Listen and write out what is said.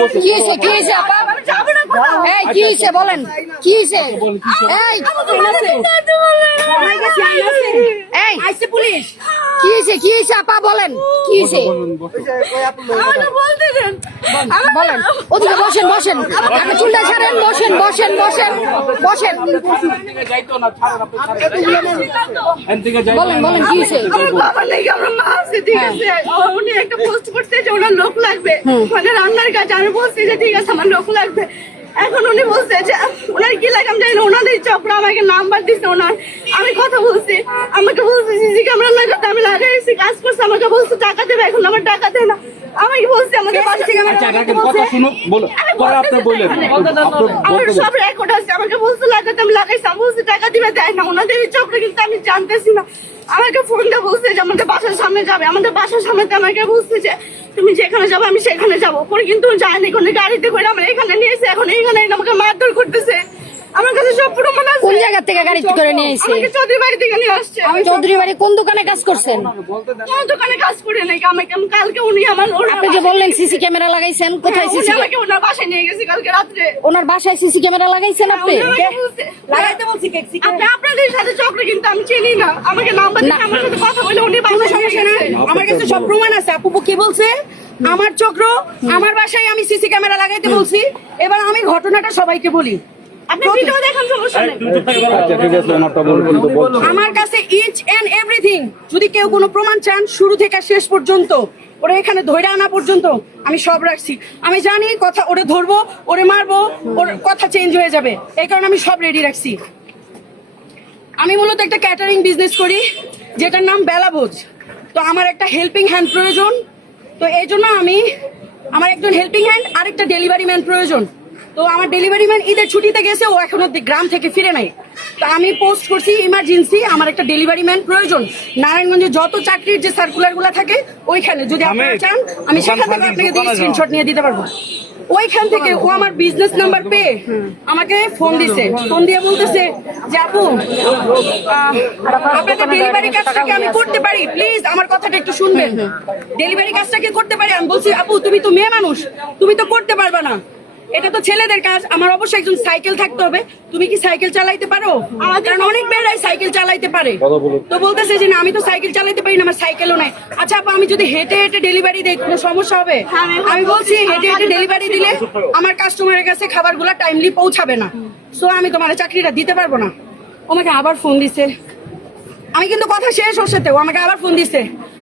বলছে কি হয়েছে কি হয়েছে আপা এই কি হয়েছে বলেন কি হয়েছে এই এই আইছে পুলিশ কি হয়েছে আপা বলেন কি হয়েছে বলেন ওদিকে বসেন বসেন আপনি চুলটা ছাড়েন বসেন বসেন বসেন বসেন যাইতো না ছাড়েন আপনি ছাড়েন বলেন বলেন কি হয়েছে বাবা নাকি আমরা মা আছে ঠিক আছে উনি একটা পোস্ট করতে যে ওনার লোক লাগবে মানে রান্নার কাজ আমি বলছি যে ঠিক আছে আমার লোক লাগবে এখন উনি বলছে যে ওনার কি লাগে আমি জানি না ওনাদের চক্র আমাকে নাম্বার দিচ্ছে ওনার আমি কথা বলছি আমাকে বলছে সিসি ক্যামেরা লাগাতে আমি লাগাইছি কাজ করছে আমাকে বলছে টাকা দেবে এখন আমার টাকা দেয় না আমাকে বলছে আমাকে বাসা থেকে আচ্ছা রাখেন কথা শুনুক বলো পরে আপনি বললেন আমার সব রেকর্ড আছে আমাকে বলছে লাগাতে আমি লাগাইছি আমি বলছি টাকা দিবে দেয় না ওনাদের এই চক্র কিন্তু আমি জানতেছি না আমাকে ফোনটা বলছে যে আমাদের বাসার সামনে যাবে আমাদের বাসার সামনে আমাকে বলছে যে তুমি যেখানে যাবো আমি সেখানে যাবো পরে কিন্তু যায়নি কোনো গাড়িতে করে আমার এখানে নিয়ে এসে এখন এইখানে আমাকে মারধর করতেছে আমার কাছে সব প্রমাণ আছে কোন জায়গা থেকে গাড়ি করে নিয়ে এসে আমাকে চৌধুরী বাড়ি থেকে নিয়ে আসছে চৌধুরী বাড়ি কোন দোকানে কাজ করছেন কোন দোকানে কাজ করে নাকি আমাকে কালকে উনি আমার আপনি যে বললেন সিসি ক্যামেরা লাগাইছেন কোথায় সিসি আমাকে ওনার বাসায় নিয়ে গেছে কালকে রাত্রে ওনার বাসায় সিসি ক্যামেরা লাগাইছেন আপনি লাগাইতে বলছি আপনি আপনাদের সাথে চক্র কিন্তু আমি চিনি না আমাকে নাম্বার দিয়ে আমার সাথে কথা বলে উনি বাসায় সমস্যা না আমার কাছে সব প্রমাণ আছে আপু কি বলছে আমার চক্র আমার বাসায় আমি সিসি ক্যামেরা লাগাইতে বলছি এবার আমি ঘটনাটা সবাইকে বলি আপনি ভিডিও দেখেন সমস্যা নেই আচ্ছা ঠিক আছে ওনারটা বলুন আমার কাছে ইচ এন্ড এভরিথিং যদি কেউ কোনো প্রমাণ চান শুরু থেকে শেষ পর্যন্ত ওরা এখানে ধরে আনা পর্যন্ত আমি সব রাখছি আমি জানি কথা ওরে ধরবো ওরে মারবো ওর কথা চেঞ্জ হয়ে যাবে এই কারণে আমি সব রেডি রাখছি আমি মূলত একটা ক্যাটারিং বিজনেস করি যেটার নাম বেলাভোজ তো আমার একটা হেল্পিং হ্যান্ড প্রয়োজন তো এই জন্য আমার একজন হেল্পিং হ্যান্ড আরেকটা ডেলিভারি ম্যান প্রয়োজন তো আমার ডেলিভারি ম্যান ঈদের ছুটিতে গেছে ও এখনো গ্রাম থেকে ফিরে নাই তো আমি পোস্ট করছি ইমার্জেন্সি আমার একটা ডেলিভারি ম্যান প্রয়োজন নারায়ণগঞ্জে যত চাকরির যে সার্কুলার গুলা থাকে ওইখানে যদি আপনারা চান আমি সেখান থেকে আপনাকে দিয়ে স্ক্রিনশট নিয়ে দিতে পারবো ওইখান থেকে ও আমার বিজনেস নাম্বার পেয়ে আমাকে ফোন দিছে ফোন দিয়ে বলতেছে যে আপু আপনাদের ডেলিভারি কাজটাকে আমি করতে পারি প্লিজ আমার কথাটা একটু শুনবেন ডেলিভারি কাজটাকে করতে পারি আমি বলছি আপু তুমি তো মেয়ে মানুষ তুমি তো করতে পারবা না এটা তো ছেলেদের কাজ আমার অবশ্যই একজন সাইকেল থাকতে হবে তুমি কি সাইকেল চালাইতে পারো কারণ অনেক মেয়েরাই সাইকেল চালাইতে পারে তো বলতেছে যে না আমি তো সাইকেল চালাইতে পারি না আমার সাইকেলও নাই আচ্ছা আপা আমি যদি হেঁটে হেঁটে ডেলিভারি দিই কোনো সমস্যা হবে আমি বলছি হেঁটে হেঁটে ডেলিভারি দিলে আমার কাস্টমারের কাছে খাবারগুলো টাইমলি পৌঁছাবে না সো আমি তোমার চাকরিটা দিতে পারবো না ও আমাকে আবার ফোন দিছে আমি কিন্তু কথা শেষ ওর সাথে ও আমাকে আবার ফোন দিছে